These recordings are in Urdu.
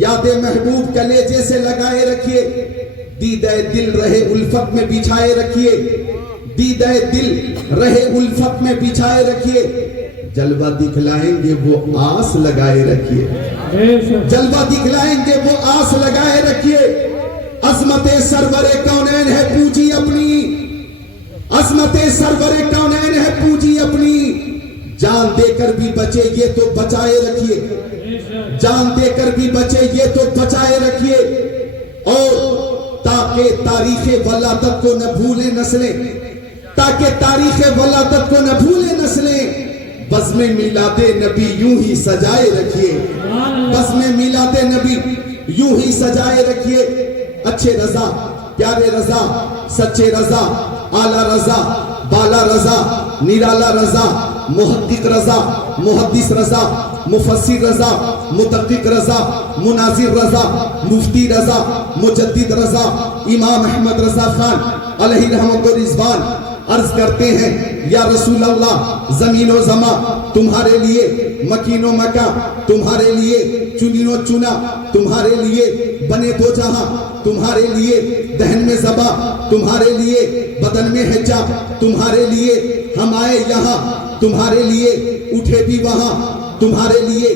یاد محبوب کلیجے سے لگائے رکھیے، دیدہ دل رہے الفت میں بچھائے رکھیے، دیدہ دل رہے الفت میں بچھائے رکھیے، جلوہ دکھلائیں گے وہ آس لگائے رکھیے، جلوہ دکھلائیں گے وہ آس لگائے رکھیے۔ عظمت سرور کونین ہے پوجی اپنی، عظمت سرور کونین ہے پوجی اپنی، جان دے کر بھی بچے یہ تو بچائے رکھیے، جان دے کر بھی بچے یہ تو بچائے رکھیے، اور تاکہ تاریخ ولادت کو نہ بھولے نسلیں، تاکہ تاریخ ولادت کو نہ بھولے نسلیں، بزم میلاد نبی یوں ہی سجائے رکھیے، بزم میلاد نبی یوں ہی سجائے رکھیے۔ اچھے رضا، پیارے رضا، سچے رضا، اعلیٰ رضا، بالا رضا، نرالا رضا، محقق رضا، محدث رضا، مفسر رضا، مدقق رضا، مناظر رضا، مفتی رضا، مجدد رضا، امام احمد رضا خان علیہ رحمت و رضوان عرض کرتے ہیں، یا رسول اللہ زمین و زمان تمہارے لیے، مکین و مکہ تمہارے لیے، چنین و چنا تمہارے لیے، بنے دو جہاں تمہارے لیے، دہن میں زبا تمہارے لیے، بدن میں حجا تمہارے لیے، ہم آئے یہاں تمہارے لیے، اٹھے بھی وہاں تمہارے لیے،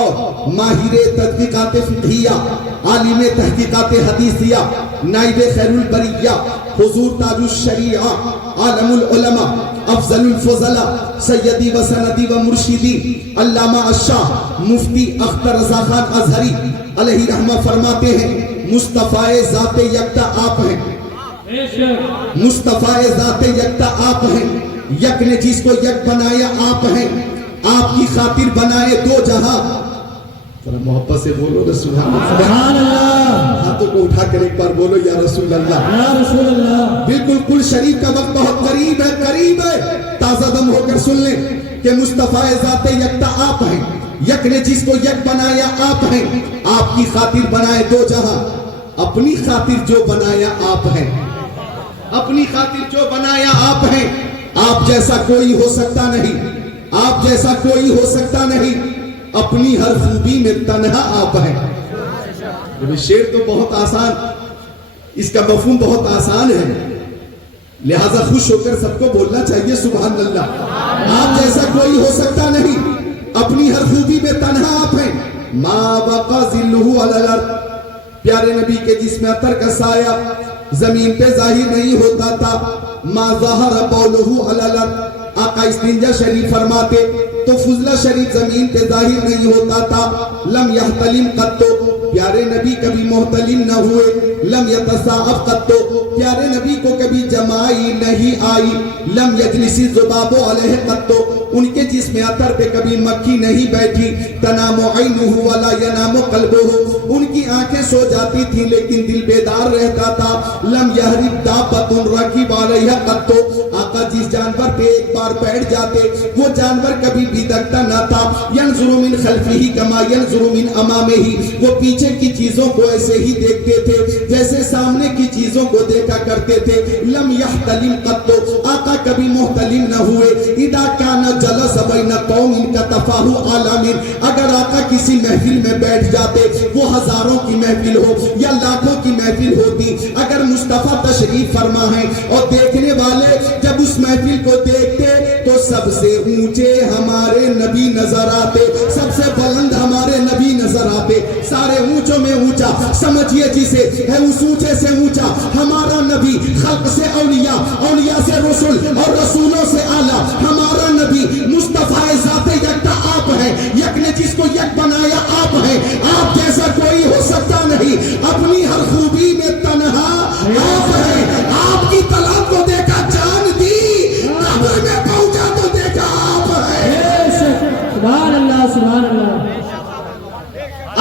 اور ماہر تحقیقات فقہیہ، عالم تحقیقات حدیثیہ، نائب خیر البریہ، حضور تاج الشریعہ، عالم العلماء، افضل الفضلاء، سیدی و سندی و مرشدی، علامہ الشاہ مفتی اختر رضا خان ازہری علیہ رحمہ فرماتے ہیں، مصطفیٰ ذات یکتا آپ ہیں، مصطفیٰ ذات یکتا آپ ہیں، یک نے جس کو یک بنایا آپ ہیں، آپ کی خاطر بنائے دو جہاں۔ محبت سے بولو رسول اللہ، ہاتھوں کو اٹھا کر ایک بار بولو یا رسول اللہ، یا رسول اللہ۔ بالکل کل شریف کا وقت بہت قریب ہے، قریب ہے، تازہ دم ہو کر سن لیں کہ مصطفیٰ ذات یکتا آپ ہیں، یک نے جس کو یک بنایا آپ ہیں، آپ کی خاطر بنائے دو جہاں، اپنی خاطر جو بنایا آپ ہیں، اپنی خاطر جو بنایا آپ ہیں، آپ جیسا کوئی ہو سکتا نہیں، آپ جیسا کوئی ہو سکتا نہیں، اپنی ہر خوبی میں تنہا آپ ہیں۔ شعر تو بہت آسان، اس کا مفہوم بہت آسان ہے، لہذا خوش ہو کر سب کو بولنا چاہیے سبحان اللہ۔ آپ جیسا کوئی ہو سکتا نہیں، اپنی ہر خوبی میں تنہا آپ ہیں۔ ما بقى ظلہ علی الارض، پیارے نبی کے جسم اطہر کا سایہ زمین پہ ظاہر نہیں ہوتا تھا۔ ما ظہر بولہ علی الارض، آقا استنجا شریف فرماتے تو فضلہ شریف زمین پہ ظاہر نہیں ہوتا تھا۔ لم یحتلم قط، پیارے نبی کبھی محتلم نہ ہوئے۔ لم یتصاعب قط، پیارے نبی کو کبھی جمائی نہیں آئی۔ لم یجلس الذباب علیہ قط، ان کے جسم اطہر پہ کبھی مکھی نہیں بیٹھی۔ تنام عینہ ولا ینام قلبہ، ان کی آنکھیں سو جاتی تھیں لیکن دل بیدار رہتا تھا۔ لم یحرب دابۃ رکب علیہ قط، آقا جس جانور پہ ایک بار بیٹھ جاتے وہ جانور کبھی بھی دکتا نہ تھا۔ ینظر من خلفہ کما ینظر من امامہ، وہ پیچھے کی چیزوں کو ایسے ہی دیکھتے تھے جیسے سامنے کی چیزوں کو دیکھا کرتے تھے۔ لم یحتلم قط، آقا کبھی محتلم نہ ہوئے۔ اذا کان جلس بین قوم کتفاہ عالم، اگر آقا کسی محفل میں بیٹھ جاتے وہ ہزاروں کی محفل ہو یا لاکھوں کی محفل ہوتی، اگر مصطفیٰ تشریف فرما ہے اور دیکھنے والے جب اس محفل کو دیکھتے تو سب سے اونچے ہمارے نبی نظر آتے، سب سے بلند ہمارے نبی نظر آتے، سارے اونچوں میں اونچا سمجھیے جسے ہے اس اونچے سے اونچا ہمارا نبی، خلق سے اولیاء، اولیاء سے رسول اور رسولوں سے اعلیٰ ہمارا نبی مصطفیٰ ذات یکتا آپ ہیں، یک نے جس کو یک بنایا آپ ہیں، آپ جیسا کوئی ہو سکتا نہیں، اپنی ہر خوبی میں تنہا آپ ہیں۔ آپ کی طلب کو دیکھا جان دی، قبر میں پہنچا تو دیکھا آپ ہیں۔ سبحان اللہ، سبحان اللہ۔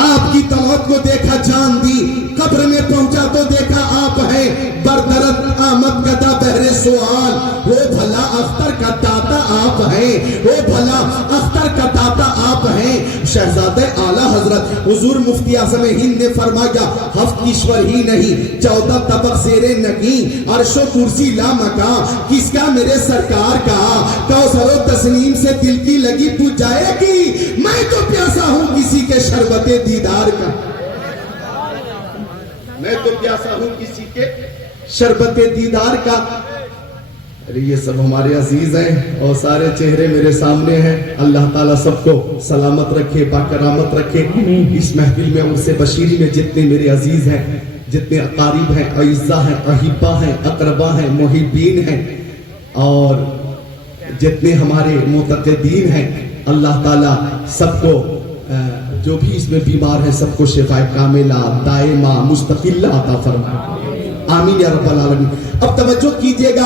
آپ کی طلب کو دیکھا جان دی، قبر میں پہنچا تو دیکھا آپ ہیں۔ بردرت آمد گدا بہر سوال، وہ بھلا اختر کا داتا آپ ہیں، وہ بھلا اختر کا داتا آپ ہیں۔ شہزادہ اعلیٰ حضرت حضور مفتی اعظم ہند نے فرمایا، ہفت ایشور ہی نہیں 14 طبق زیر نگیں، عرش و کرسی لا مکان، کس کا میرے سرکار کا، کوثر و تسنیم سے دل کی لگی بجھ جائے گی، میں تو پیاسا ہوں کسی کے شربت دیدار کا۔ میں تو پیاسا ہوں کسی کے شربت دیدار کا. ارے یہ سب ہمارے عزیز ہیں اور سارے چہرے میرے سامنے ہیں. اللہ تعالیٰ سب کو سلامت رکھے, باکرامت رکھے. اس محفل میں ان سے بشیری میں جتنے میرے عزیز ہیں, جتنے اقارب ہیں, اعزا ہیں, احبا ہیں, اقربا ہیں, محبین ہیں, اور جتنے ہمارے معتقدین ہیں, اللہ تعالیٰ سب کو جو بھی اس میں بیمار ہیں سب کو شفا کاملہ دائمہ مستقلہ عطا فرمائے. آمین یا رب العالمین. اب توجہ کیجئے گا,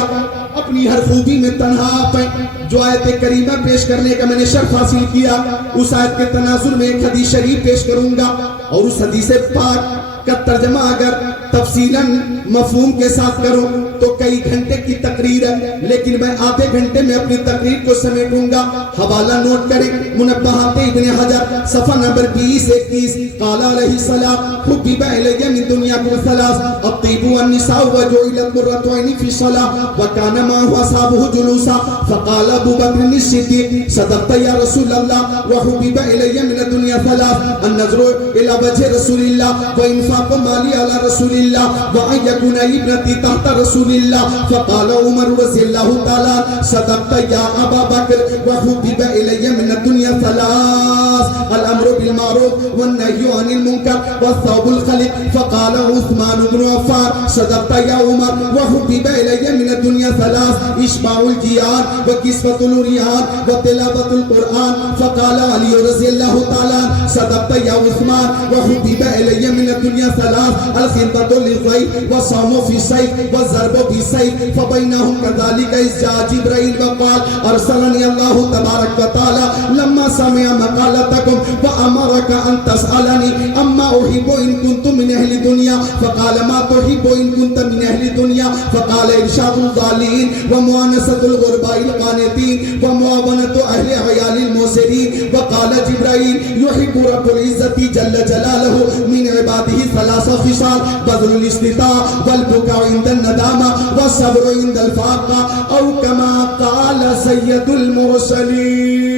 اپنی ہر خوبی میں تنہا آپ ہیں. جو آیت کریمہ پیش کرنے کا میں نے شرف حاصل کیا, اس آیت کے تناظر میں ایک حدیث شریف پیش کروں گا, اور اس حدیث پاک کا ترجمہ اگر تفصیلاً مفہوم کے ساتھ کروں تو کئی گھنٹے کی تقریر ہے, لیکن میں آدھے گھنٹے میں اپنی تقریر کو سمیٹوں گا. حوالہ نوٹ کریں, منبہات ابن حجر صفحہ نمبر 20-21. قال علیہ السلام حبب الی من دنیاکم ثلاث الطیب والنساء وجعلت قرۃ عینی فی الصلاۃ وکان معه اصحابہ جلوسا فقال ابو بکر الصدیق صدقت یا رسول اللہ وحبب الی من الدنیا ثلاث النظر الی وجه رسول اللہ وانفاق مالی علی رسول اللہ وان یکون ابنتی تحت رسول اللہ. فقال عمر رضی اللہ تعالی صدقت یا ابا بکر وحبب الی من الدنیا ثلاث الامر بالمعروف والنهی عن المنکر والثوب الخلق. فقال عثمان بن عفان صدقت یا عمر وحبب الی من الدنیا ثلاث اشباع الجیاد وکسوۃ العریان وتلاوۃ القرآن. فقال علی رضی اللہ تعالی صدقت یا عثمان وحبب الی من الدنیا ثلاث الخطبۃ للضیف والصوم فی الصیف والضرب فی السیف. فبینہم کذالک اذ جاء جبرائیل وقال ارسلنی اللہ تبارک وتعالی لما سمع مقالتکم فامرک ان تسألنی اما احب ان کنت من اہل دنیا. فقال ما تحب ان کنت من اہل دنیا. فقال ارشاد الضالین ومؤانست الغرباء القانتین ومعاونۃ اہل عیال الموسرین. وقال جبرائیل یحب رب العزت جل جلالہ من عباده ثلاث خصال بذل الاستطاع والبكاء عند الندامة والصبر عند الفاقة او كما قال سید المرسلین.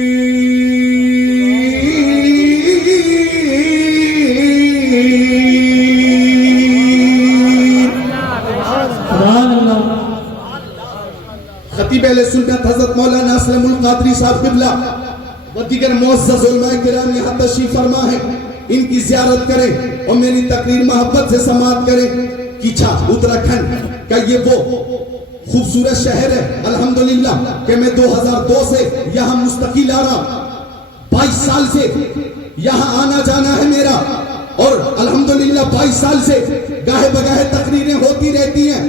خطیب اہل سنت حضرت مولانا اسلم القادری صاحب قبلہ و دیگر معزز علماء کرام یہاں تشریف فرما ہے. ان کی زیارت کریں اور میری تقریر محبت سے سماعت کریں. کیچھا اتراکھنڈ کا یہ وہ خوبصورت شہر ہے الحمدللہ کہ میں 2002 سے یہاں مستقل آ رہا. 22 سال سے یہاں آنا جانا ہے میرا, اور الحمدللہ 22 سال سے گاہے بگاہے تقریریں ہوتی رہتی ہیں.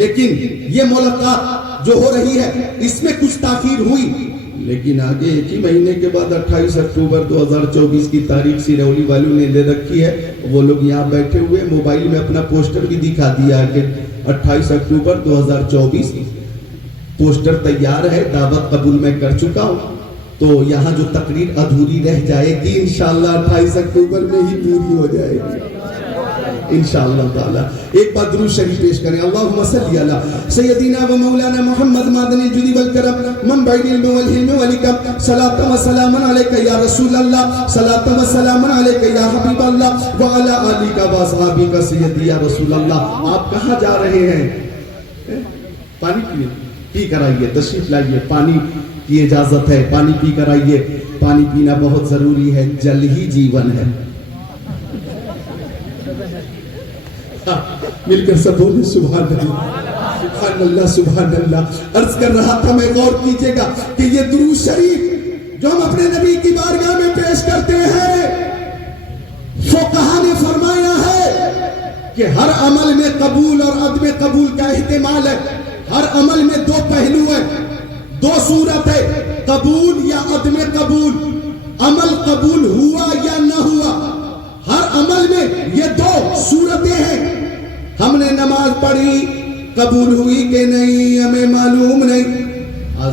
لیکن یہ ملاقات جو ہو رہی ہے اس میں کچھ تاخیر ہوئی, لیکن آگے ایک ہی مہینے کے بعد 28 اکتوبر 2024 کی تاریخ سیرولی والوں نے لے رکھی ہے. وہ لوگ یہاں بیٹھے ہوئے موبائل میں اپنا پوسٹر بھی دکھا دیا کہ 28 اکتوبر 2024 پوسٹر تیار ہے, دعوت قبول میں کر چکا ہوں. تو یہاں جو تقریر ادھوری رہ جائے گی انشاءاللہ 28 اکتوبر میں ہی پوری ہو جائے گی انشاءاللہ تعالی. ایک بار درود شریف پیش کریں. اللہم صلی علی سیدنا و مولانا محمد معدن الجود والکرم منبع العلم والحلم والحکم. صلاۃ و سلام علیک یا رسول اللہ, صلاۃ و سلام علیک یا حبیب اللہ وعلی آلک و اصحابک سیدی یا رسول اللہ. آپ کہاں جا رہے ہیں؟ پانی پیئے, پی کر آئیے, تشریف لائیے. پانی کی اجازت ہے, پانی پی کر آئیے. پانی پینا بہت ضروری ہے, جل ہی جیون ہے. مل کر سب بولے سبحان اللہ سبحان اللہ سبحان اللہ. عرض کر رہا تھا, میں غور کیجئے گا کہ یہ درود شریف جو ہم اپنے نبی کی بارگاہ میں پیش کرتے ہیں, فقہا نے فرمایا ہے کہ ہر عمل میں قبول اور عدم قبول کا احتمال ہے. ہر عمل میں دو پہلو ہیں, دو صورت ہے, قبول یا عدم قبول. عمل قبول ہوا یا نہ ہوا, ہر عمل میں یہ دو صورتیں ہیں. ہم نے نماز پڑھی, قبول ہوئی کہ نہیں ہمیں معلوم نہیں.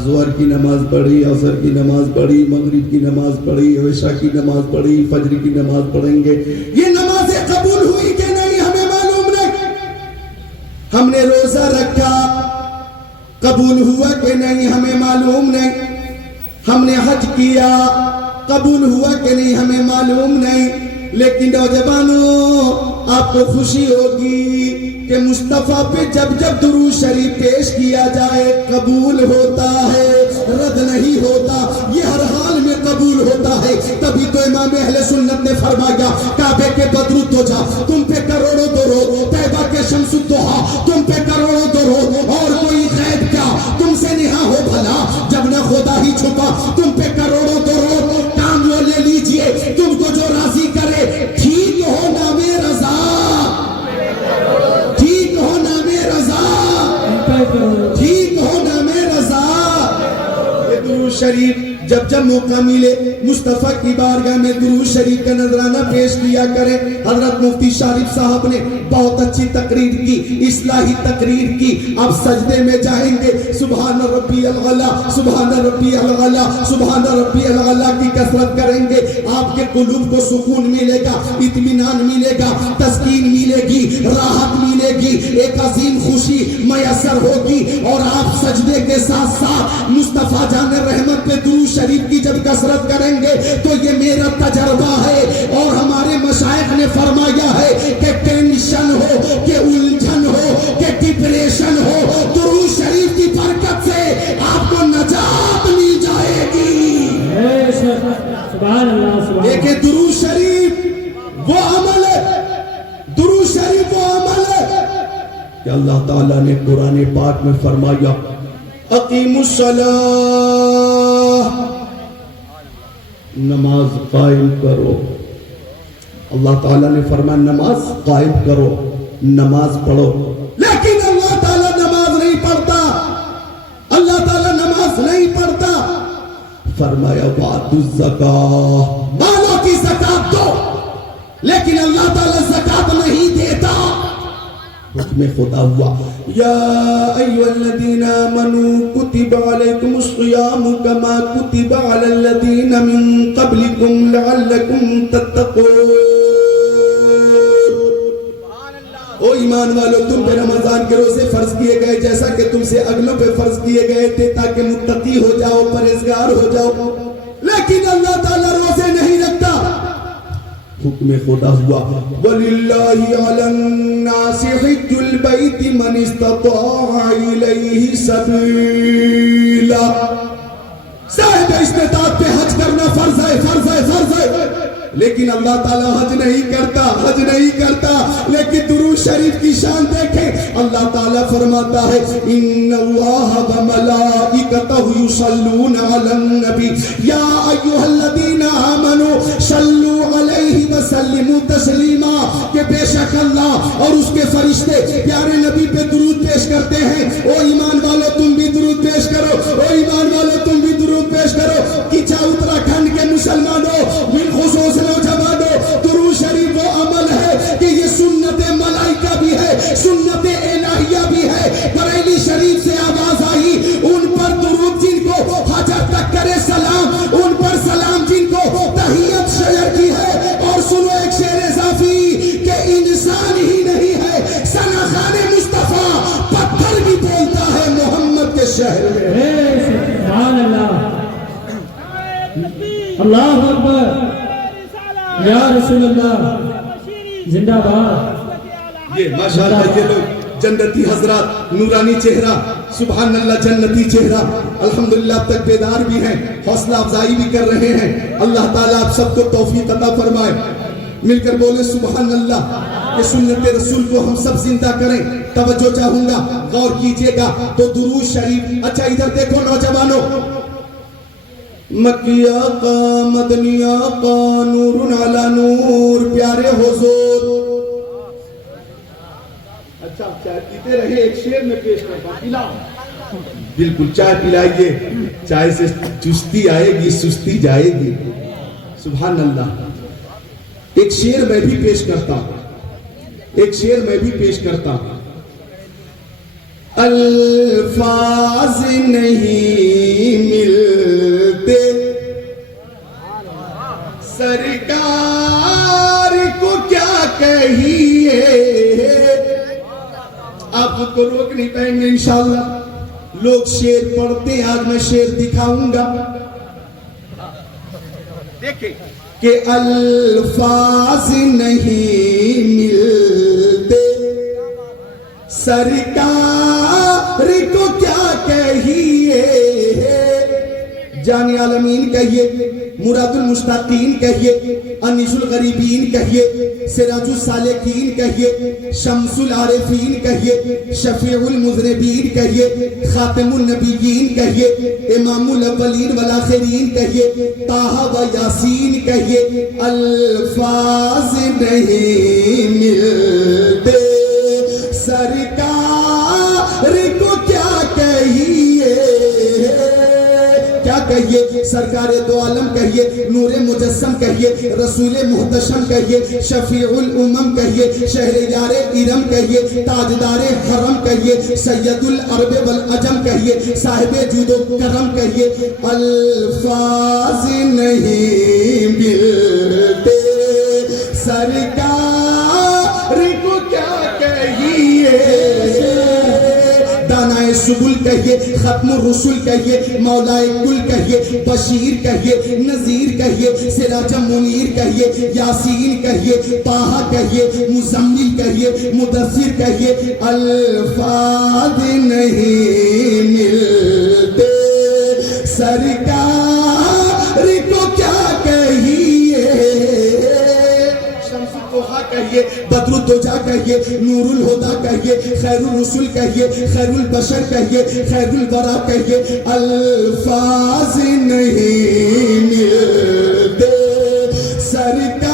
ظہر کی نماز پڑھی, عصر کی نماز پڑھی, مغرب کی نماز پڑھی, عشاء کی نماز پڑھی, فجر کی نماز پڑھیں گے. یہ نمازیں قبول ہوئی کہ نہیں ہمیں معلوم نہیں. ہم نے روزہ رکھا, قبول ہوا کہ نہیں ہمیں معلوم نہیں. ہم نے حج کیا, قبول ہوا کہ نہیں ہمیں معلوم نہیں. لیکن نوجوانوں آپ کو خوشی ہوگی کہ مصطفیٰ پہ جب جب درود شریف پیش کیا جائے قبول ہوتا ہے، رد نہیں ہوتا، یہ ہر حال میں قبول ہوتا ہے۔ تبھی تو امام اہل سنت نے فرمایا کعبے کے بدر الدجا تم پہ کروڑوں درود، طیبہ کے شمس الضحیٰ تم پہ کروڑوں درود، اور کوئی غیب کیا تم سے نہا ہو بھلا، جب نہ خدا ہی چھپا تم پہ کروڑوں درود۔ کام وہ لے لیجئے تم کو جو راضی کرے، ٹھیک ہو نام رضا، ٹھیک ہو نام رضا، ٹھیک ہو نام رضا۔ یہ درود شریف جب جب موقع ملے مصطفیٰ کی بارگاہ میں درود شریف کا نذرانہ پیش کیا کریں۔ حضرت مفتی شارف صاحب نے بہت اچھی تقریر کی، اصلاحی تقریر کی۔ اب سجدے میں جائیں گے، سبحان ربی العلا، سبحان ربی العلا، سبحان ربی العلا کی کثرت کریں گے۔ آپ کے قلوب کو سکون ملے گا، اطمینان ملے گا، تسکین ملے گی، راحت ملے گی، ایک عظیم خوشی میسر ہوگی۔ اور آپ سجدے کے ساتھ ساتھ مصطفیٰ جان رحمت پہ درود شریف کی جب کثرت کریں گے تو یہ میرا تجربہ ہے، اور ہمارے مشائخ نے فرمایا ہے کہ ٹینشن ہو، کہ الجھن ہو، کہ ڈپریشن ہو، درود شریف کی برکت سے آپ کو نجات مل جائے گی۔ سبحان اللہ، سبحان ایک درود شریف وہ عمل ہے، درود شریف وہ عمل ہے کہ اللہ تعالیٰ نے قرآن پاک میں فرمایا اقیموا الصلاۃ، نماز قائم کرو۔ اللہ تعالیٰ نے فرمایا نماز قائم کرو، نماز پڑھو، لیکن اللہ تعالیٰ نماز نہیں پڑھتا، اللہ تعالیٰ نماز نہیں پڑھتا۔ فرمایا وَآتُوا الزَّکَاۃ، مالوں کی زکات دو، لیکن اللہ تعالیٰ زکات نہیں دیتا۔ حکم خدا ہوا یا ایھا الذین آمنوا کتب علیکم الصیام کما کتب علی الذین من قبلکم لعلکم تتقون۔ او ایمان والو، تم پہ رمضان کے روزے فرض کیے گئے جیسا کہ تم سے اگلوں پہ فرض کیے گئے تھے تاکہ متقی ہو جاؤ، پرہیزگار ہو جاؤ، لیکن اللہ تعالیٰ روزے نہیں رکھتا۔ حکم خدا ہوا وَلِلَّهِ عَلَى النَّاسِ حِجُّ الْبَيْتِ مَنِ اسْتَطَاعَ إِلَيْهِ سَبِيلًا۔ صاحب استطاعت پہ حج کرنا فرض ہے، فرض ہے، فرض ہے، لیکن اللہ تعالیٰ حج نہیں کرتا، حج نہیں کرتا۔ لیکن درود شریف کی شان دیکھیں، اللہ تعالیٰ فرماتا ہے ان اللہ وملائکتہ یصلون علی النبی یا ایھا الذین آمنوا صلوا علیہ وسلموا تسلیما، کہ بے شک اللہ اور اس کے فرشتے پیارے نبی پہ درود پیش کرتے ہیں۔ او ایمان والو تم بھی درود پیش کرو، او ایمان والو تم بھی درود پیش کرو۔ کچا اتراکھنڈ کے مسلمانوں، بالخصوص نوجوانوں، درود شریف وہ عمل ہے کہ یہ سنت ملائکہ بھی ہے، سنت الہیہ بھی ہے۔ بریلی شریف سے آواز آئی ان پر درود جن کو حجر تک کرے سلام، ان پر سلام جن کو تحیت شیئر کی ہے۔ اور سنو ایک شعر اضافی کہ انسان ہی نہیں ہے سناخان مصطفیٰ، پتھر بھی بولتا ہے محمد کے شہر میں۔ سبحان اللہ، اللہ اکبر، یا رسول اللہ، زندہ باد۔ یہ ماشاءاللہ یہ لوگ جنتی حضرات، نورانی چہرہ، سبحان اللہ، جنتی چہرہ، الحمدللہ اب تک بیدار بھی ہیں، حوصلہ افزائی بھی کر رہے ہیں۔ اللہ تعالیٰ آپ سب کو توفیق عطا فرمائے۔ مل کر بولے سبحان اللہ، کہ سنت رسول کو ہم سب زندہ کریں۔ توجہ چاہوں گا، غور کیجئے گا تو درود شریف۔ اچھا ادھر دیکھو نوجوانوں، مکی آقا، مدنی آقا، نور علی نور، پیارے حضور۔ اچھا چائے پیتے رہے، ایک شعر میں پیش کرتا ہوں۔ بالکل چائے پلائیے، چائے سے چستی آئے گی، سستی جائے گی۔ سبحان اللہ۔ ایک شعر میں بھی پیش کرتا ہوں، ایک شعر میں بھی پیش کرتا ہوں۔ الفاظ نہیں ملتے سرکار کو کیا کہیے، آپ خود کو روک نہیں پائیں گے انشاءاللہ۔ لوگ شعر پڑھتے ہیں، آج میں شعر دکھاؤں گا۔ دیکھیں کہ الفاظ نہیں ملتے سرکار کو کیا کہیے جان عالمین کہیے مراد المشتاقین کہیے انیس الغریبین کہیے سراج السالکین کہیے شمس العارفین کہیے شفیع المذنبین کہیے خاتم النبیین کہیے امام الاولین والآخرین کہیے طٰہٰ و یاسین کہیے الفاظ نہیں ملتے سرکار کو کیا کہیے کیا کہیے سرکار دو عالم کہیے نور مجسم کہیے رسول محتشم کہیے شفیع الامم کہیے شہریار ارم کہیے تاجدار حرم کہیے سید العرب والعجم کہیے صاحب جود و کرم کہیے الفاظ نہیں ملتے سرکار کو کیا کہیے دانائے سبل کہیے ختم الرسل کہیے مولائے کل کہیے بشیر کہیے نذیر کہیے سراج منیر کہیے یاسین کہیے طٰہٰ کہیے مزمل کہیے مدثر کہیے الفاظ نہیں ملتے سرکار کو کیا کہیے شمس الضحیٰ کہیے بدر الدجا کہیے نور الہدا کہیے خیر الرسل کہیے خیر البشر کہیے خیر الورا کہیے الفاظ نہیں ملتے سرکار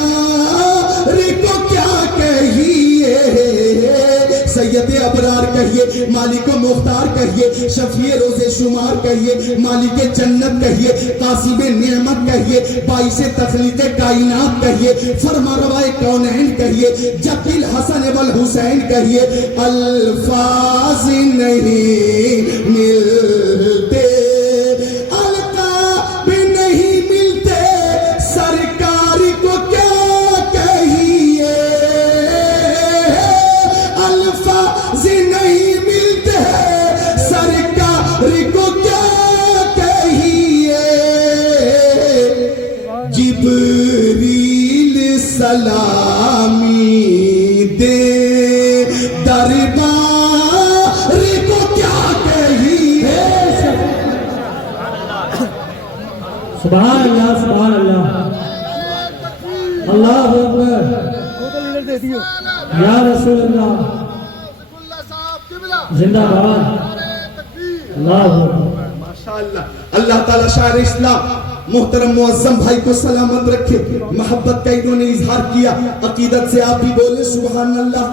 کو کیا کہیے سید ابرار کہیے مالک و مختار کہیے شفیع روز شمار کہیے مالک جنت کہیے قاسم نعمت کہیے باعث تخلیق کائنات کہیے فرما روائے کونین کہیے جد الحسن والحسین کہیے الفاظ نہیں ملتے القاب نہیں ملتے سرکار کو کیا کہیے الفاظ نہیں ملتے سرکار کو کیا کہیے جبریل سلامی دے دربار کو کیا کہیے سبحان اللہ سبحان اللہ اللہ اکبر یا رسول اللہ زندہ باد اللہ اکبر ماشاءاللہ اللہ تعالیٰ شاعر اسلام محترم معظم بھائی کو سلامت رکھے محبت کا انہوں نے اظہار کیا عقیدت سے آپ بھی بولے سبحان اللہ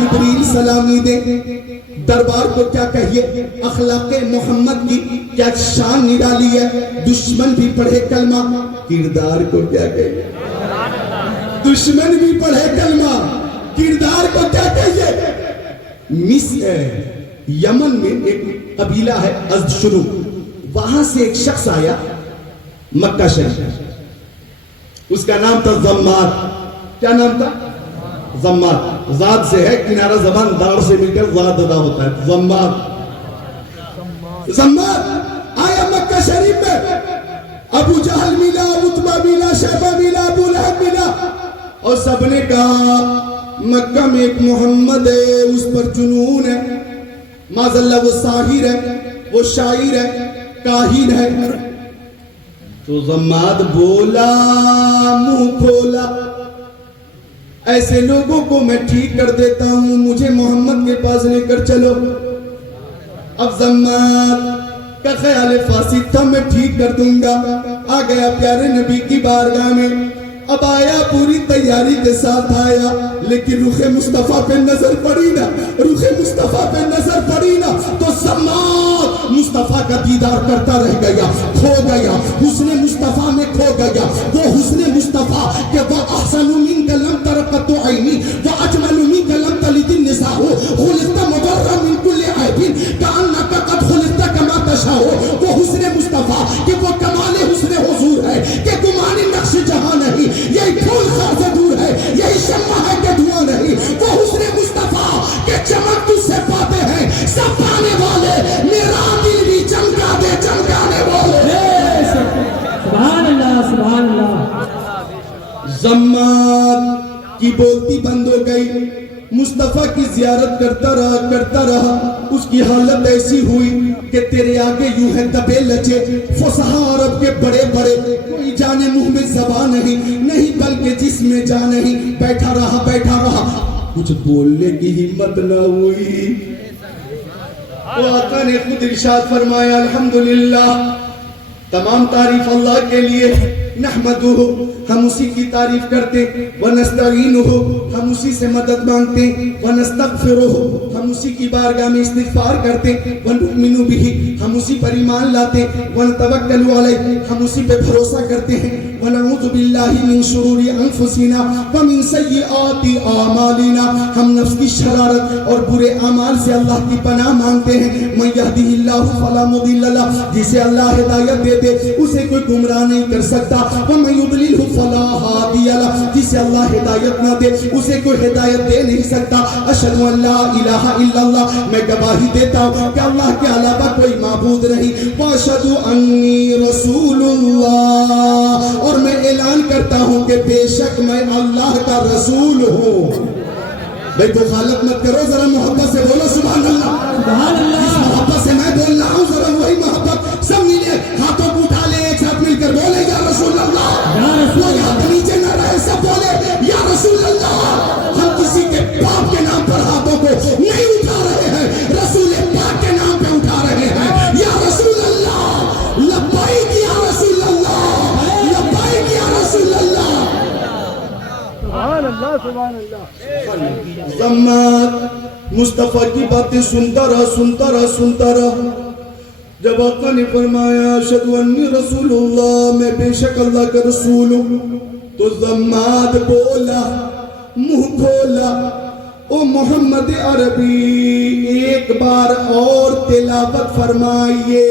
جبریل سلامی دے دربار کو کیا کہیے اخلاق محمد کی کیا شان نرالی ہے دشمن بھی پڑھے کلمہ کردار کو کیا کہیے دشمن بھی پڑھے کلمہ کردار کو کیا کہیے یمن میں ایک قبیلہ ہے ازد شروع وہاں سے ایک شخص آیا مکہ شریف اس کا نام تھا زمار کیا نام تھا زمار ذات سے ہے کنارہ زبان دار سے مل کر ذات ادا ہوتا ہے زمار آیا مکہ شریف میں ابو جہل ملا عتبہ ملا شیبہ ملا ابو لہب ملا اور سب نے کہا مکہ میں ایک محمد ہے اس پر جنون ہے معاذ اللہ وہ ساحر ہے وہ شاعر ہے کاہن ہے تو زماد بولا منہ کھولا ایسے لوگوں کو میں ٹھیک کر دیتا ہوں مجھے محمد کے پاس لے کر چلو اب زماد کا خیال فاسد تھا میں ٹھیک کر دوں گا آ گیا پیارے نبی کی بارگاہ میں اب آیا پوری تیاری کے ساتھ آیا لیکن رخ مصطفیٰ پہ نظر پڑی نا رخ مصطفیٰ پہ نظر پڑی نا تو زماد مصطفیٰ کا دیدار کرتا رہ گیا کھو گیا حسن مصطفیٰ میں کھو گیا وہ حسن مصطفیٰ کہ وہ احسن منک لم تر قط عینی وہ اجمل منک لم تلد النساء خلقت مبرأ من کل عیب کأنک قد خلقت کما تشاء وہ حسن مصطفیٰ کہ وہ کمال حسن حضور ہے کہ گمان نقش جہاں نہیں یہی پھول خار سے دور ہے یہی شمع ہے کہ دھواں نہیں وہ حسن مصطفیٰ کہ چمک تجھ سے پاتے ہیں سب پانے والے میرا دل بھی چمکا دے چمکانے والے سبحان اللہ سبحان اللہ بولتی بند ہو گئی. مصطفیٰ کی زیارت کرتا رہا. اس کی حالت ایسی ہوئی کہ تیرے آگے یوں ہے دبے لچے فصحا عرب کے بڑے بڑے, کوئی جانے منہ میں زبان نہیں بلکہ جسم میں جان نہیں. بیٹھا رہا, کچھ بولنے کی ہمت نہ ہوئی. تو آقا نے خود ارشاد فرمایا الحمدللہ, تمام تعریف اللہ کے لیے. نحمدہ, ہم اسی کی تعریف کرتے. ونستعینہ, ہم اسی سے مدد مانگتے. ونستغفرہ, ہم اسی کی بارگاہ میں استغفار کرتے. ونؤمن بہ, ہم اسی پر ایمان لاتے. ونتوکل علیہ, ہم اسی پہ بھروسہ کرتے ہیں. ونعوذ باللہ من شرور انفسنا ومن سیئات اعمالنا, ہم نفس کی شرارت اور برے اعمال سے اللہ کی پناہ مانگتے ہیں. من یہدہ اللہ فلا مضل لہ, جسے اللہ ہدایت دے دے اسے کوئی گمراہ نہیں کر سکتا. ومن یضللہ فلا ہادی لہ, جسے اللہ ہدایت نہ دے اسے کوئی ہدایت دے نہیں سکتا. اشہد ان لا الہ الا اللہ, میں گواہی دیتا ہوں کہ اللہ کے علاوہ کوئی معبود نہیں. واشہد انی رسول اللہ, اور میں اعلان کرتا ہوں کہ بے شک میں اللہ کا رسول ہوں. بھئی تو خالت مت کرو, ذرا محبت سے بولو سبحان اللہ. سبحان اللہ. جس محبت سے میں بول رہا ہوں ذرا وہی محبت سب ملے, ہاتھوں کو اٹھا لے, ایک ساتھ مل کر بولے یا رسول اللہ. کوئی ہاتھ نیچے نہ رہے, سب بولے یا رسول اللہ. ہم کسی کے باپ کے نام پر ہاتھوں کو نہیں اٹھا رہے ہیں, رسول پاک کے نام پہ اٹھا رہے ہیں. یا رسول اللہ, لبیک یا رسول اللہ, لبیک یا رسول اللہ. سبحان اللہ, سبحان اللہ. زمات مصطفیٰ کی باتیں سنتا رہا. جب آقا نے فرمایا اشہد انی رسول اللہ, میں بے شک اللہ کا رسول ہوں, تو زمات بولا, منہ کھولا, او محمد عربی ایک بار اور تلاوت فرمائیے.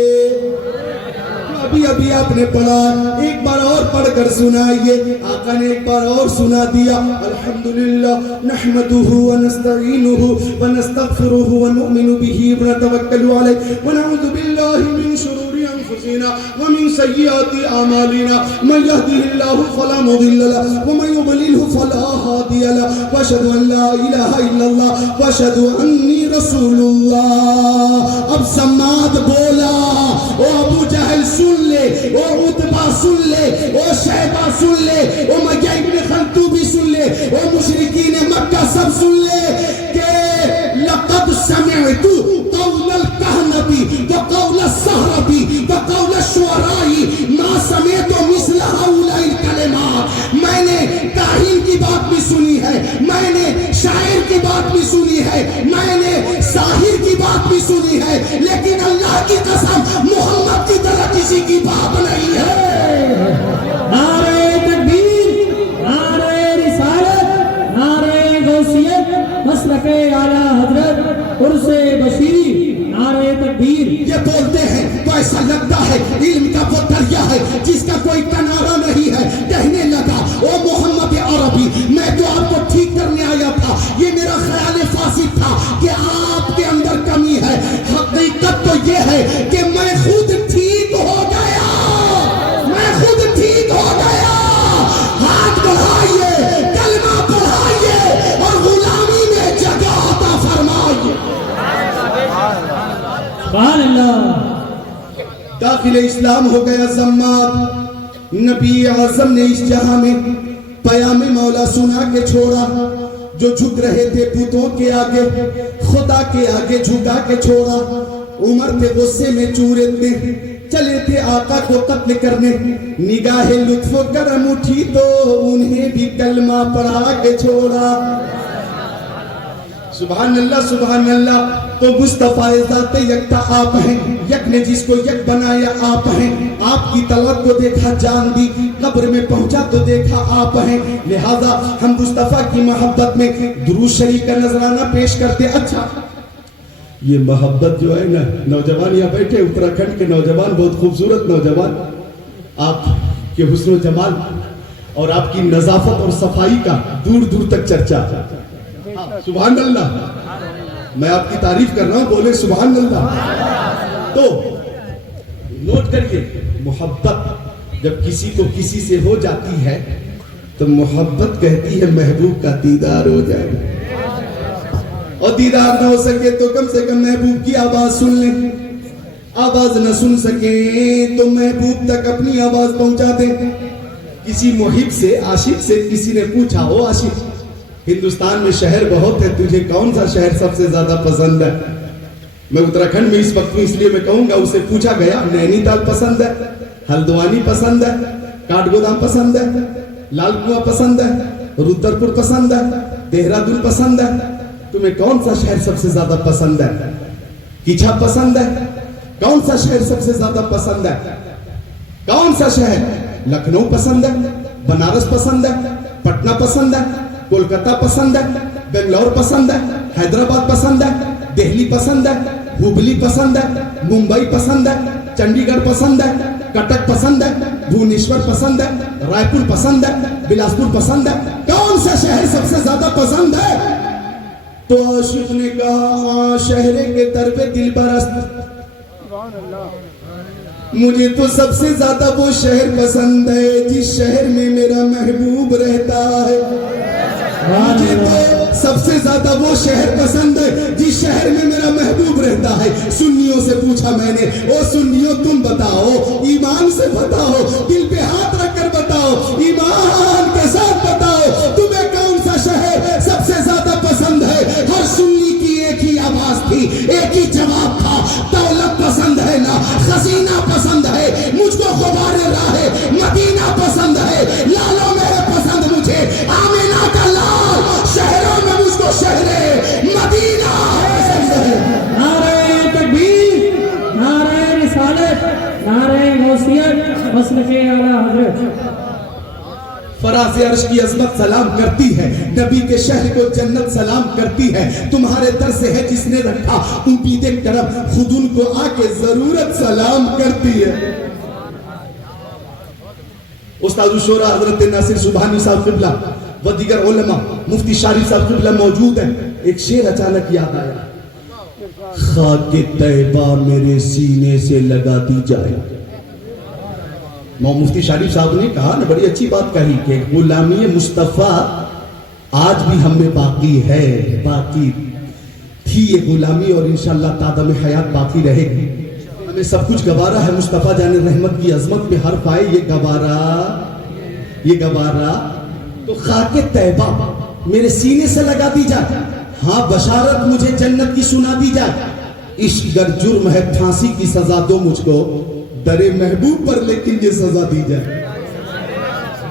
ابھی آپ نے پڑھا, ایک بار اور پڑھ کر سنائیے. آقا نے ایک بار اور سنا دیا. الحمدللہ نحمدہ ونستعینہ ونستغفرہ ونؤمن بہ ونتوکل علیہ ونعوذ باللہ من شرور انفسنا ومن سیئات اعمالنا. من یہدہ اللہ فلا مضل لہ ومن یضللہ فلا ہادی لہ. واشہد ان لا الہ الا اللہ واشہد انی رسول اللہ. اب سماد بولا, او ابو جہل سن لے, او عتبہ سن لے, او شیبہ سن لے, او مکہ ابن خلدون بھی سن لے, او مشرکین مکہ سب سن لے کہ لقد سمعت قول الکہنۃ وقول السحرۃ وقول الشعراء ما سمعت مثل هؤلاء الکلمات. میں نے کاہن کی بات بھی سنی ہے, میں نے شاعر کی بات بھی سنی ہے, میں نے ساحر کی بات بھی سنی ہے, لیکن اللہ کی قسم محمد کی طرح کسی کی بات نہیں ہے. نعرہ تکبیر, نعرہ رسالت, نعرہ غوثیت, مسلک اعلیٰ حضرت, عرس بشیری, نعرہ تکبیر. یہ بولتے ہیں تو ایسا لگتا ہے علم کا وہ دریا ہے جس کا کوئی کنارہ نہیں ہے. کہنے لگا او محمد عربی, میں تو آپ کو ٹھیک کرنے آیا تھا, یہ میرا خیال فاسد تھا کہ آپ کے اندر کمی ہے. حقیقت تو یہ ہے کہ میں خود ٹھیک ہو گیا, میں خود ٹھیک ہو گیا. ہاتھ بڑھائیے, کلمہ پڑھائیے اور غلامی میں جگہ عطا فرمائیے. سبحان اللہ. داخل اسلام ہو گیا زمات. نبی اعظم نے اس جہاں میں پیام مولا سنا کے چھوڑا. جو جھک رہے تھے بتوں کے آگے, خدا کے آگے جھکا کے چھوڑا. عمر تھے غصے میں چورے تھے, چلے تھے آقا کو قتل کرنے. نگاہ لطف و کرم اٹھی تو انہیں بھی کلمہ پڑھا کے چھوڑا. سبحان اللہ, سبحان اللہ. تو مصطفیٰ ذات یکتا آپ ہیں, یک نے جس کو یک بنایا آپ ہیں. آپ کی طلب کو دیکھا جان دی, قبر میں پہنچا تو دیکھا آپ ہیں. لہذا ہم مصطفیٰ کی محبت میں درود شریف کا نذرانہ پیش کرتے. اچھا یہ محبت جو ہے نا, نوجوان یہاں بیٹھے اتراکھنڈ کے نوجوان, بہت خوبصورت نوجوان, آپ کے حسن و جمال اور آپ کی نظافت اور صفائی کا دور دور تک چرچا. سبحان اللہ. میں آپ کی تعریف کر رہا ہوں, بولے سبحان اللہ. تو نوٹ کریے, محبت جب کسی کو کسی سے ہو جاتی ہے تو محبت کہتی ہے محبوب کا دیدار ہو جائے، اور دیدار نہ ہو سکے تو کم سے کم محبوب کی آواز سن لیں، آواز نہ سن سکیں تو محبوب تک اپنی آواز پہنچا دیں۔ کسی محب سے، عاشق سے کسی نے پوچھا، او عاشق ہندوستان میں شہر بہت ہے، تجھے کون سا شہر سب سے زیادہ پسند ہے؟ میں اتراکھنڈ میں اس وقت ہوں اس لیے میں کہوں گا، اسے پوچھا گیا نینی تال پسند ہے، ہلدوانی پسند ہے، کاٹ گودام پسند ہے، لال کنواں پسند ہے، رودرپور پسند ہے، دہرادون پسند ہے، تمہیں کون سا شہر سب سے زیادہ پسند ہے؟ کچھا پسند ہے؟ کون سا شہر سب سے زیادہ پسند ہے؟ کون سا شہر؟ لکھنؤ پسند ہے، بنارس پسند ہے، پٹنہ پسند ہے، کولکتہ پسند ہے، بنگلور پسند ہے، حیدرآباد پسند ہے، دہلی پسند ہے، ہبلی پسند ہے، ممبئی پسند ہے، چنڈی گڑھ پسند ہے، کٹک پسند ہے، بھونیشور پسند ہے، رائے پور پسند ہے، بلاسپور پسند ہے، کون سا شہر سب سے زیادہ پسند ہے؟ تو عاشق نے کہا شہر کے در پہ دل برست، مجھے تو سب سے زیادہ وہ شہر پسند ہے جس شہر میں میرا محبوب رہتا ہے، مجھے تو سب سے زیادہ وہ شہر پسند ہے جس شہر میں میرا محبوب رہتا ہے۔ سنیوں سے پوچھا میں نے، او سنیوں تم بتاؤ، ایمان سے بتاؤ، دل پہ ہاتھ رکھ کر بتاؤ، ایمان کے ساتھ بتاؤ، تمہیں کون سا شہر سب سے زیادہ پسند ہے؟ ہر سنی کی ایک ہی آواز تھی، ایک ہی جواب تھا، دولت پسند ہے نا، خزینہ پسند ہے، مجھ کو غبار راہ مدینہ پسند ہے، لالوں میرے پسند مجھے آمینہ کا لال، شہروں میں مجھ کو شہر مدینہ پسند ہے۔ نعرہ تکبیر، نعرہ رسالت، نعرہ غوثیت، مسلک اعلیٰ حضرت۔ فراز عرش کی عظمت سلام کرتی ہے، نبی کے شہر کو جنت سلام کرتی ہے، تمہارے در سے ہے جس نے رکھا امید کرم، خود ان کو آ کے ضرورت سلام کرتی ہے۔ استاد الشورا حضرت ناصر سبحانی صاحب قبلہ و دیگر علماء، مفتی شارف صاحب قبلہ موجود ہیں، ایک شعر اچانک یاد آیا، خاک طیبہ میرے سینے سے لگا دی جائے۔ مفتی شارف صاحب نے کہا نا، بڑی اچھی بات کہی کہ غلامی مصطفیٰ آج بھی ہم میں باقی ہے، باقی تھی یہ غلامی اور انشاءاللہ تادم حیات باقی رہے گی۔ ہمیں سب کچھ گوارا ہے، مصطفیٰ جان رحمت کی عظمت پہ حرف آئے یہ گوارا، یہ گوارا، تو خاک طیبہ میرے سینے سے لگا دی جائے، ہاں بشارت مجھے جنت کی سنا دی جائے، عشق گر جرم ہے پھانسی کی سزا دو مجھ کو، در محبوب پر لیکن یہ سزا دی جائے،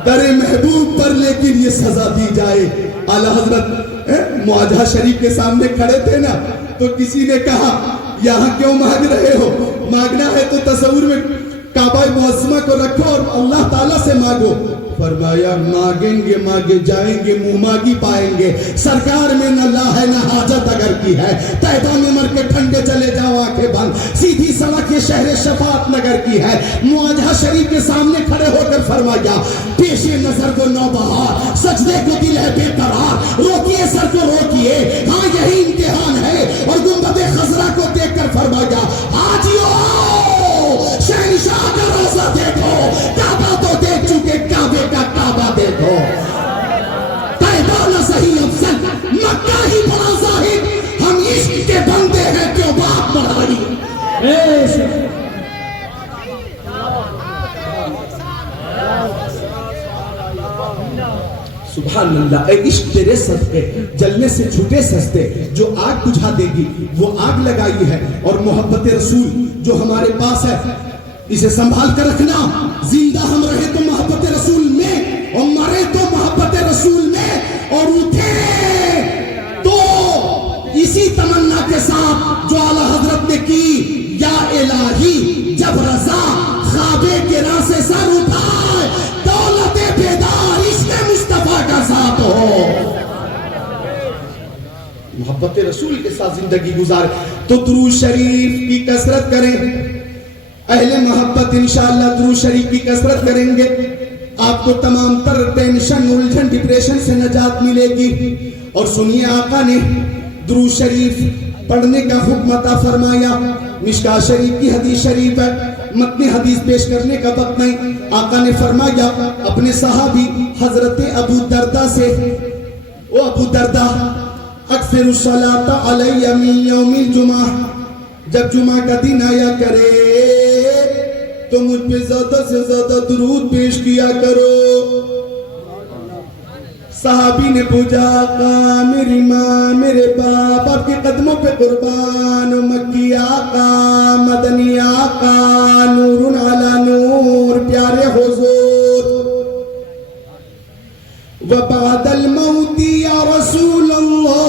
در محبوب پر لیکن یہ سزا دی جائے۔ اعلیٰ حضرت معاہدہ شریف کے سامنے کھڑے تھے نا، تو کسی نے کہا یہاں کیوں مانگ رہے ہو؟ مانگنا ہے تو تصور میں کعبہ معظمہ کو رکھو اور اللہ تعالیٰ سے مانگو۔ فرمایا مانگیں گے مانگے جائیں گے، منہ مانگی پائیں گے، سرکار میں نہ لا ہے نہ حاجت اگر کی ہے، طیبہ میں مر کے ٹھنڈے چلے جاؤ آنکھیں بند، سیدھی سڑک یہ شہر شفاعت نگر کی ہے۔ معاہدہ شریف کے سامنے کھڑے ہو کر فرمایا پیش نظر وہ نوبہار، سجدے کو دل ہے بے قرار، روکیے سر کو روکیے، ہاں یہی امتحان ہے، اور گنبد خضرا کو دیکھ کر فرمایا آجیو شہنشاہ کا روزہ دیکھو، کعبہ تو دیکھ چکے، کعبے کا کعبہ دیکھو، طیبہ نہ صحیح افضل، مکہ ہی بڑا ظاہر، ہم عشق کے بندے ہیں کیوں باپ بڑھائی۔ سبحان اللہ، اے عشق تیرے صدقے جلنے سے چھوٹے سستے، جو آگ بجھا دے گی وہ آگ لگائی ہے، اور محبت رسول جو ہمارے پاس ہے اسے سنبھال کر رکھنا، زندہ ہم رہے تو محبت رسول میں، اور مرے تو محبت رسول میں، اور اٹھے تو اسی تمنا کے ساتھ جو اعلیٰ حضرت نے کی، یا الہی جب رضا خوابے کے راہ سے سر اٹھائے، دولت بیدار عشق مصطفیٰ کا ساتھ ہو، محبت رسول کے ساتھ زندگی گزارے۔ تو درود شریف کی کثرت کریں، اہل محبت انشاءاللہ درود شریف کی کثرت کریں گے، آپ کو تمام تر ٹینشن، الجھن، ڈپریشن سے نجات ملے گی۔ اور سنیے آقا نے درود شریف پڑھنے کا حکم عطا فرمایا، مشکاہ شریف کی حدیث شریف ہے، متن حدیث پیش کرنے کا وقت نہیں. آقا نے فرمایا اپنے صحابی حضرت ابو دردہ سے, او ابو دردہ اکثر الصلاۃ علی من یوم الجمعہ, جب جمعہ کا دن آیا کرے تو مجھ پہ زیادہ سے زیادہ درود پیش کیا کرو. صحابی نے پوچھا آقا میری ماں میرے باپ آپ کے قدموں پہ قربان, مکی آقا مدنی آقا نور علی نور پیارے حضور, وبعد الموت یا رسول اللہ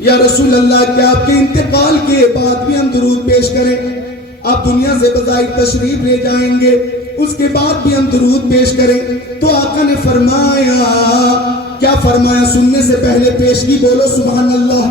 یا رسول اللہ کیا آپ کے انتقال کے بعد بھی ہم درود پیش کریں؟ آپ دنیا سے بظاہر تشریف لے جائیں گے, اس کے بعد بھی ہم درود پیش کریں. تو آقا نے فرمایا, کیا فرمایا؟ سننے سے پہلے پیشگی بولو سبحان اللہ.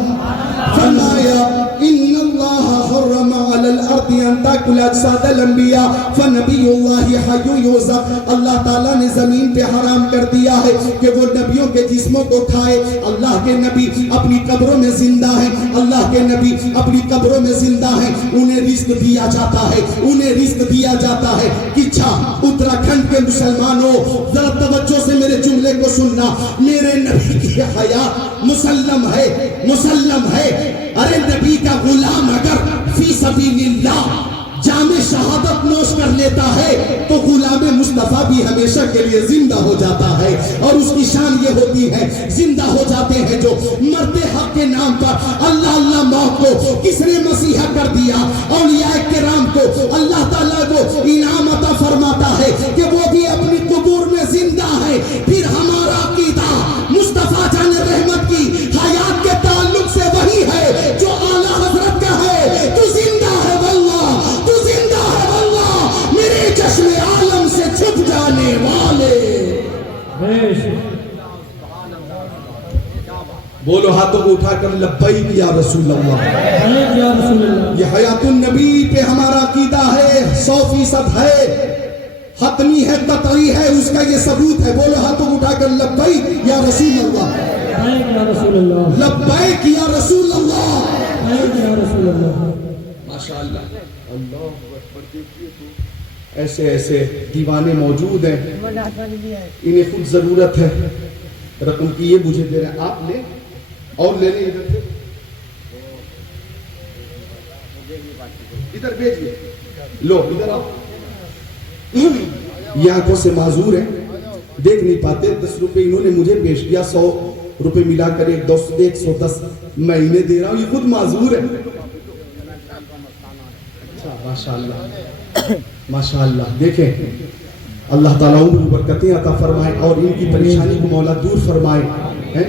فرمایا ان اللہ حرم علی الارض ان تاکل اجساد الانبیاء فنبی اللہ حی یرزق. اللہ تعالیٰ نے زمین پہ حرام کر دیا ہے کہ وہ نبیوں کے جسموں کو کھائے. اللہ کے نبی اپنی قبروں میں زندہ ہیں, اللہ کے نبی اپنی قبروں میں زندہ ہیں, انہیں رزق دیا جاتا ہے, انہیں رزق دیا جاتا ہے. کچھا اتراکھنڈ کے مسلمانوں ذرا توجہ سے میرے جملے کو سننا, میرے نبی کی حیات مسلم ہے, مسلم ہے. ارے نبی کا غلام اگر فی سبیل اللہ جام شہادت نوش کر لیتا ہے تو غلام مصطفیٰ بھی ہمیشہ کے لیے زندہ ہو جاتا ہے. اور اس کی شان یہ ہوتی ہے, زندہ ہو جاتے ہیں جو مرتے حق کے نام پر اللہ اللہ موت کو کس نے مسیحا کر دیا. اولیاء کرام کو اللہ تعالیٰ کو انعام عطا فرماتا ہے کہ وہ بھی اپنی قبور میں زندہ ہے. پھر ہمارا عقیدہ مصطفیٰ جان رحمت کی حیات کے تعلق سے وہی ہے جو اعلیٰ حضرت کا ہے. تو زندہ ہے واللہ, تو زندہ ہے واللہ, میرے چشم عالم سے چھپ جانے والے. بولو ہاتھوں کو اٹھا کر لبیک یا رسول اللہ. یہ حیات النبی پہ ہمارا عقیدہ ہے, 100% ہے, حتمی ہے, قطعی ہے, اس کا یہ ثبوت ہے. بولو ہاتھوں کو اٹھا کر لبیک یا رسول اللہ, لبیک یا رسول اللہ. ماشاءاللہ, ایسے ایسے دیوانے موجود ہیں, انہیں خود ضرورت ہے رقم کی. یہ مجھے دے رہے ہیں, آپ لیں اور لے لیں, ادھر سے ادھر بھیجیے, لو ادھر آؤ. یہ آنکھوں سے معذور ہیں, دیکھ نہیں پاتے. 10 روپے انہوں نے مجھے پیش کیا, 100 روپے ملا کر 110 میں انہیں دے رہا ہوں. یہ خود معذور ہے. ماشاءاللہ ماشاءاللہ. دیکھیں اللہ تعالیٰ ان کو برکتیں عطا فرمائے اور ان کی پریشانی کو مولا دور فرمائے.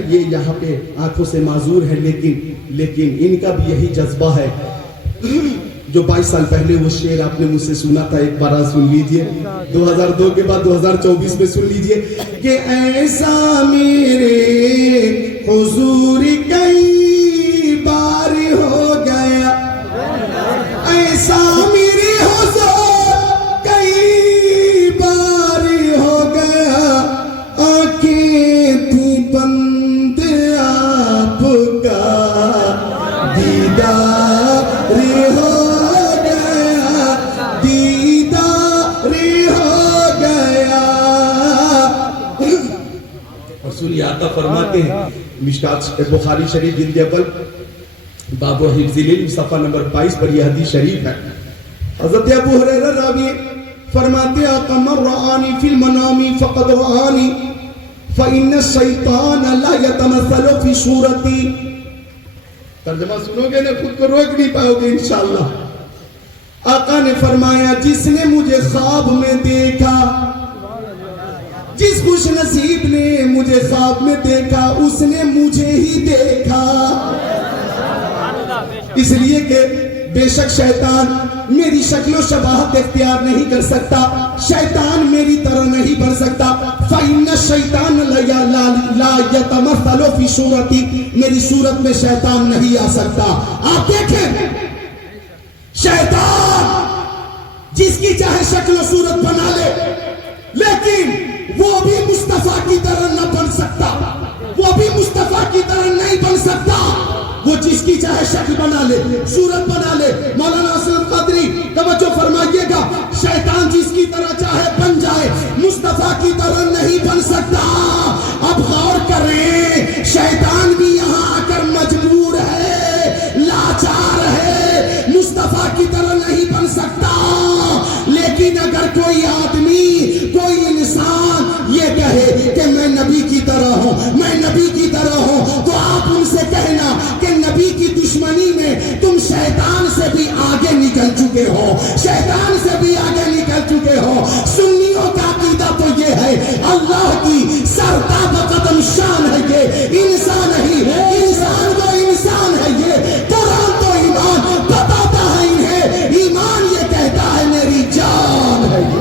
یہ یہاں پہ آنکھوں سے معذور ہے, لیکن ان کا بھی یہی جذبہ ہے جو 22 سال پہلے وہ شعر آپ نے مجھ سے سنا تھا. ایک بار سن لیجئے, 2002 کے بعد 2024 میں سن لیجئے کہ ایسا میرے حضور کئی بار ہو گیا, ایسا میرے حضور کئی بار ہو گیا, آنکھیں تھی بند آپ کا دیدار ہو گیا, دیدار ہو گیا. رسول عطا فرماتے ہیں مشکات بخاری شریف جلد اول باب حفظ العلم صفحہ نمبر 22 پر یہ حدیث شریف ہے. حضرت ابو ہریرہ راوی فرماتے آقا من رآنی فی المنام فقد رآنی فإن الشیطان لا يتمثل فی صورتی. ترجمہ سنو گے نا, خود کو روک نہیں پاؤ گے انشاءاللہ. آقا نے فرمایا جس نے مجھے خواب میں دیکھا, جس خوش نصیب نے مجھے خواب میں دیکھا اس نے مجھے ہی دیکھا. اس لیے کہ بے شک شیطان میری شکل و شباہت اختیار نہیں کر سکتا, شیطان میری طرح نہیں بن سکتا. فَإِنَّ الشَّيْطَانَ لَا يَتَمَثَّلُ فِي صُورَتِي, میری صورت میں شیطان نہیں آ سکتا. آپ دیکھیں شیطان جس کی چاہے شکل و صورت بنا لے, لیکن وہ بھی مصطفیٰ کی طرح نہ بن سکتا. وہ بھی مصطفیٰ کی طرح نہیں بن سکتا. وہ جس کی چاہے شکل بنا لے, صورت بنا لے. مولانا اسلم قادری توجہ فرمائیے گا, شیطان جس کی طرح چاہے بن جائے, مصطفیٰ کی طرح نہیں بن سکتا. اب غور کریں, شیطان بھی یہاں آ کر مجبور ہے, لاچار ہے, مصطفیٰ کی طرح نہیں بن سکتا. لیکن اگر کوئی آدمی, کوئی انسان یہ کہے کہ میں نبی کی طرح ہوں, میں نبی کی طرح ہوں, تو آپ ان سے کہنا کہ نبی کی دشمنی میں تم شیطان سے بھی آگے نکل چکے ہو, شیطان سے بھی آگے نکل چکے ہو. سنیوں کا عقیدہ تو یہ ہے, اللہ کی سرتاب قدم شان ہے یہ, انسان نہیں, انسان وہ انسان ہے یہ. قرآن تو ایمان بتاتا ہے انہیں, ایمان یہ کہتا ہے میری جان ہے یہ.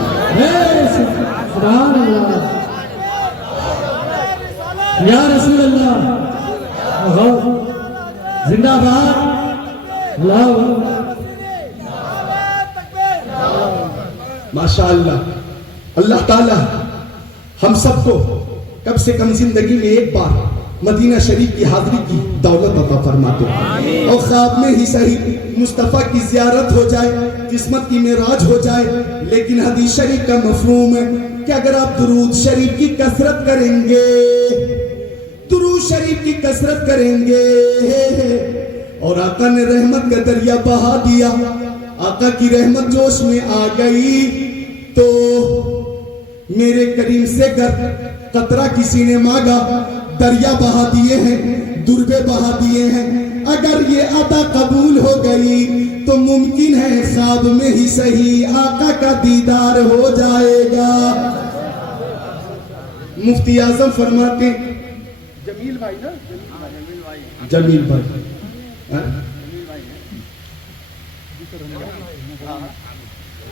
سبحان اللہ, یا رسول اللہ, زندہ باد, اللہ. ماشاء اللہ. اللہ تعالیٰ ہم سب کو کم سے کم زندگی میں ایک بار مدینہ شریف کی حاضری کی دولت عطا فرما دے, اور خواب میں ہی صحیح مصطفیٰ کی زیارت ہو جائے, قسمت کی معراج ہو جائے. لیکن حدیث شریف کا مفہوم ہے کہ اگر آپ درود شریف کی کثرت کریں گے, درود شریف کی کثرت کریں گے, اور آقا نے رحمت کا دریا بہا دیا, آقا کی رحمت جوش میں آ گئی, تو میرے کریم سے قطرہ کسی نے مانگا, دریا بہا دیے ہیں, دربے بہا دیے ہیں. اگر یہ عطا قبول ہو گئی تو ممکن ہے خواب میں ہی صحیح آقا کا دیدار ہو جائے گا. مفتی اعظم فرماتے, جمیل بھائی نا, جمیل بھائی,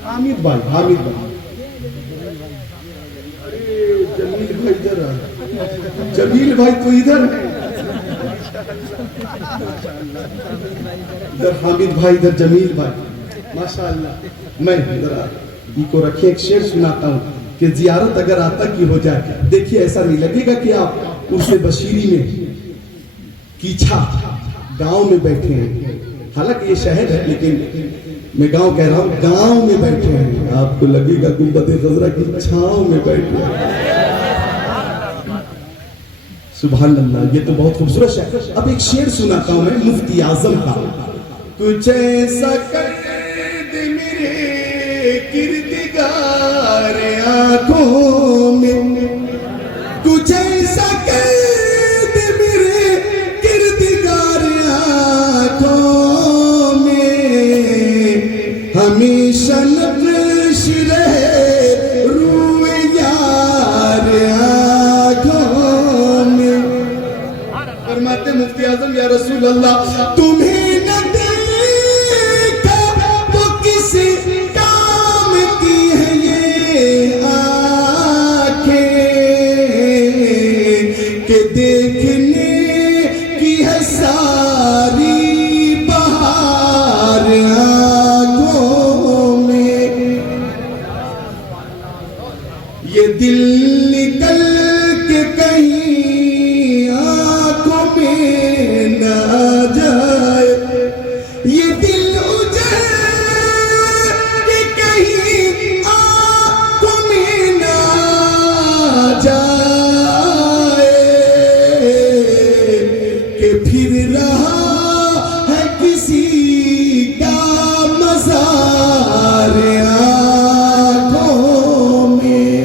حامد بھائی, حامد بھائی, جمیل بھائی ادھر آ, جمیل بھائی تو ادھر, ادھر حامد بھائی, ادھر جمیل بھائی, ماشاءاللہ. میں ادھر کو رکھے ایک شعر سناتا ہوں کہ زیارت اگر آتا کی ہو جائے, دیکھیے ایسا نہیں لگے گا کہ آپ عرس بشیری میں کیچھا گاؤں میں بیٹھے ہیں, حالانکہ یہ شہر ہے لیکن میں گاؤں کہہ رہا ہوں, گاؤں میں بیٹھے ہیں, آپ کو لگے گا گنبد خضرا کی چھاؤں میں بیٹھے ہیں. سبحان اللہ, یہ تو بہت خوبصورت شعر. اب ایک شعر سناتا ہوں میں مفتی اعظم کا. کچھ ایسا کر دے میرے کردگار آنکھوں میں, کچھ ایسا کر دے میرے کردگار آنکھوں میں, ہمیشہ نقش رہے روئے یار آنکھوں میں. فرماتے مفتی اعظم, یا رسول اللہ تمہیں نہ دیکھا تو کس کام کی ہے یہ آنکھیں, کہ دیکھنے کی ہے ساری بہار آنکھوں میں. یہ دل نکل کے کہیں آنکھوں میں نہ جائے, یہ دل اجڑ کے کہیں آنکھوں میں نہ جائے, کہ پھر رہا ہے کسی کا مزار آنکھوں میں.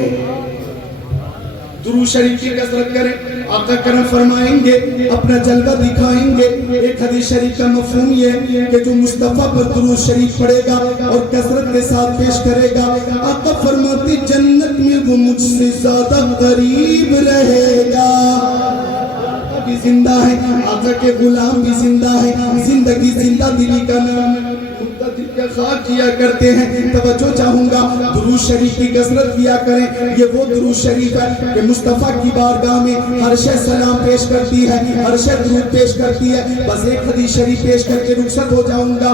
درود شریف کی کثرت کریں, آقا کرم فرمائیں گے, اپنا جلوہ دکھائیں گے. ایک حدیث شریف کا مفہوم یہ کہ جو مصطفیٰ پر درود شریف پڑھے گا اور کثرت کے ساتھ پیش کرے گا, آقا فرماتے جنت میں وہ مجھ سے زیادہ قریب رہے گا. آقا بھی زندہ ہے, آقا کے غلام بھی زندہ ہے, زندگی زندہ دلی کا نام ہے, دل کا خواب کیا کرتے ہیں. توجہ چاہوں گا, درود شریف کی کثرت کیا کریں. یہ وہ درود شریف ہے کہ مصطفیٰ کی بارگاہ میں ہر شے سلام پیش کرتی ہے, ہر شے درود پیش کرتی ہے. بس ایک حدیث شریف پیش کر کے رخصت ہو جاؤں گا.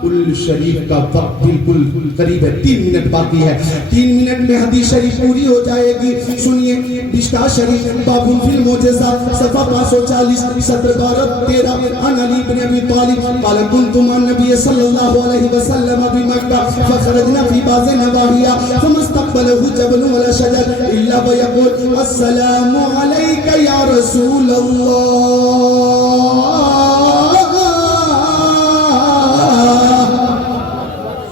کل شریف کا وقت بالکل قریب ہے، 3 منٹ باقی ہے، 3 منٹ میں حدیث شریف پوری ہو جائے گی. سنیے مشکاۃ شریف باب فی المعجزات صفحہ 540 سطر 12-13. عن علی بن ابی طالب قال كنت مع النبي صلى الله عليه وسلم بمكة فخرجنا في بعض نواحيها ثم استقبله جبل ولا شجر الا ويقول السلام عليك يا رسول الله.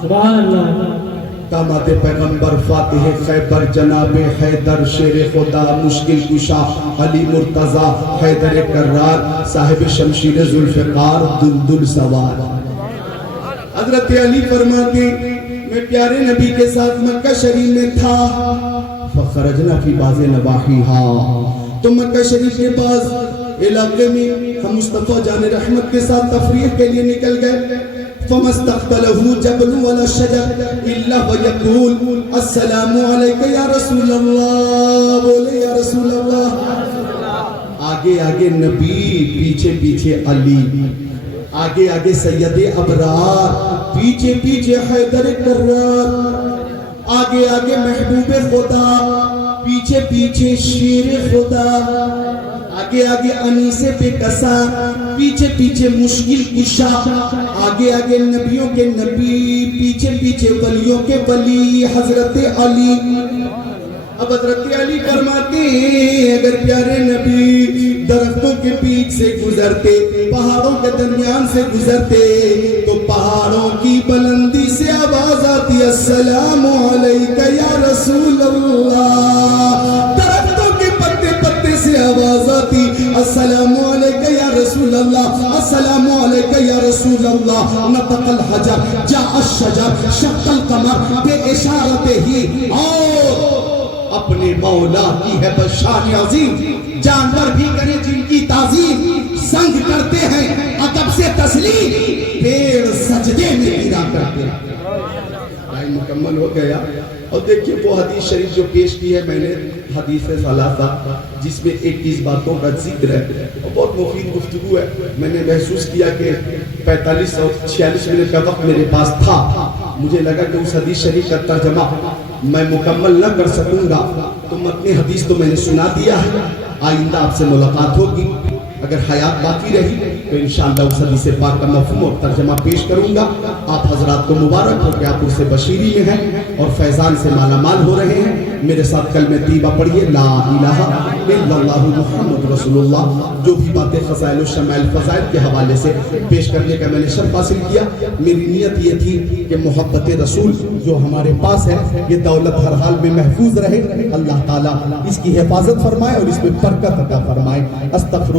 سبحان اللہ. داماد پیغمبر فاتح خیبر جناب حیدر شیر خدا مشکل کشا علی مرتضی حیدر کرار صاحب شمشیر ذوالفقار دلدل سوار. حضرت علی فرماتے میں پیارے نبی کے ساتھ مکہ شریف میں تھا. فخرجنا فی بعض نواحیہا، تو مکہ شریف کے بعض علاقے میں ہم مصطفیٰ جان رحمت کے ساتھ تفریح کے لیے نکل گئے. فما استقبله جبل ولا شجر الا ويقول السلام عليك يا رسول الله. بولے یا رسول اللہ. آگے آگے نبی، پیچھے پیچھے علی، آگے آگے سید ابرار، پیچھے پیچھے حیدر کرار، آگے آگے محبوب خدا، پیچھے پیچھے شیر خدا، آگے آگے انیس بے کسا، پیچھے پیچھے مشکل کشا، آگے آگے نبیوں کے نبی، پیچھے پیچھے ولیوں کے ولی حضرت علی. اب حضرت علی فرماتے ہیں اگر پیارے نبی درختوں کے بیچ سے گزرتے، پہاڑوں کے درمیان سے گزرتے تو پہاڑوں کی بلندی سے آواز آتی السلام علیکہ یا رسول اللہ. درختوں کے پتے پتے سے آواز آتی السلام علیکہ یا رسول اللہ، السلام علیکہ یا رسول اللہ. نطق الحجر جاء الشجر شق القمر بے اشارت ہی. اور اپنے مولا کی ہے بشان عظیم، جانور بھی کریں جن کی تعظیم، سنگ کرتے ہیں ادب سے تسلیم، پیڑ سجدے میں گرا کرتے ہیں. ٹائم مکمل ہو گیا. اور دیکھیے وہ حدیث شریف جو پیش کی ہے میں نے، حدیث ثلاثہ، جس میں 21 باتوں کا ذکر ہے اور بہت مفید گفتگو ہے. میں نے محسوس کیا کہ 45 اور 46 منٹ کا وقت میرے پاس تھا. مجھے لگا کہ اس حدیث شریف کا ترجمہ میں مکمل نہ کر سکوں گا، تو متن حدیث تو میں نے سنا دیا ہے. آئندہ آپ سے ملاقات ہوگی، اگر حیات باقی رہی تو انشاءاللہ اس حدیث پاک کا مفہوم اور ترجمہ پیش کروں گا. آپ حضرات کو مبارک ہو کہ آپ اس سے بشیری میں ہیں اور فیضان سے مالا مال ہو رہے ہیں. میرے ساتھ کلمہ طیبہ پڑھیے لا الہ الا اللہ محمد رسول اللہ. جو بھی باتیں فضائل و شمائل فضائل کے حوالے سے پیش کرنے کا میں نے شرف حاصل کیا. میری نیت یہ تھی کہ محبت رسول جو ہمارے پاس ہے یہ دولت ہر حال میں محفوظ رہے. اللہ تعالیٰ اس کی حفاظت فرمائے اور اس میں برکت عطا فرمائے. استغفر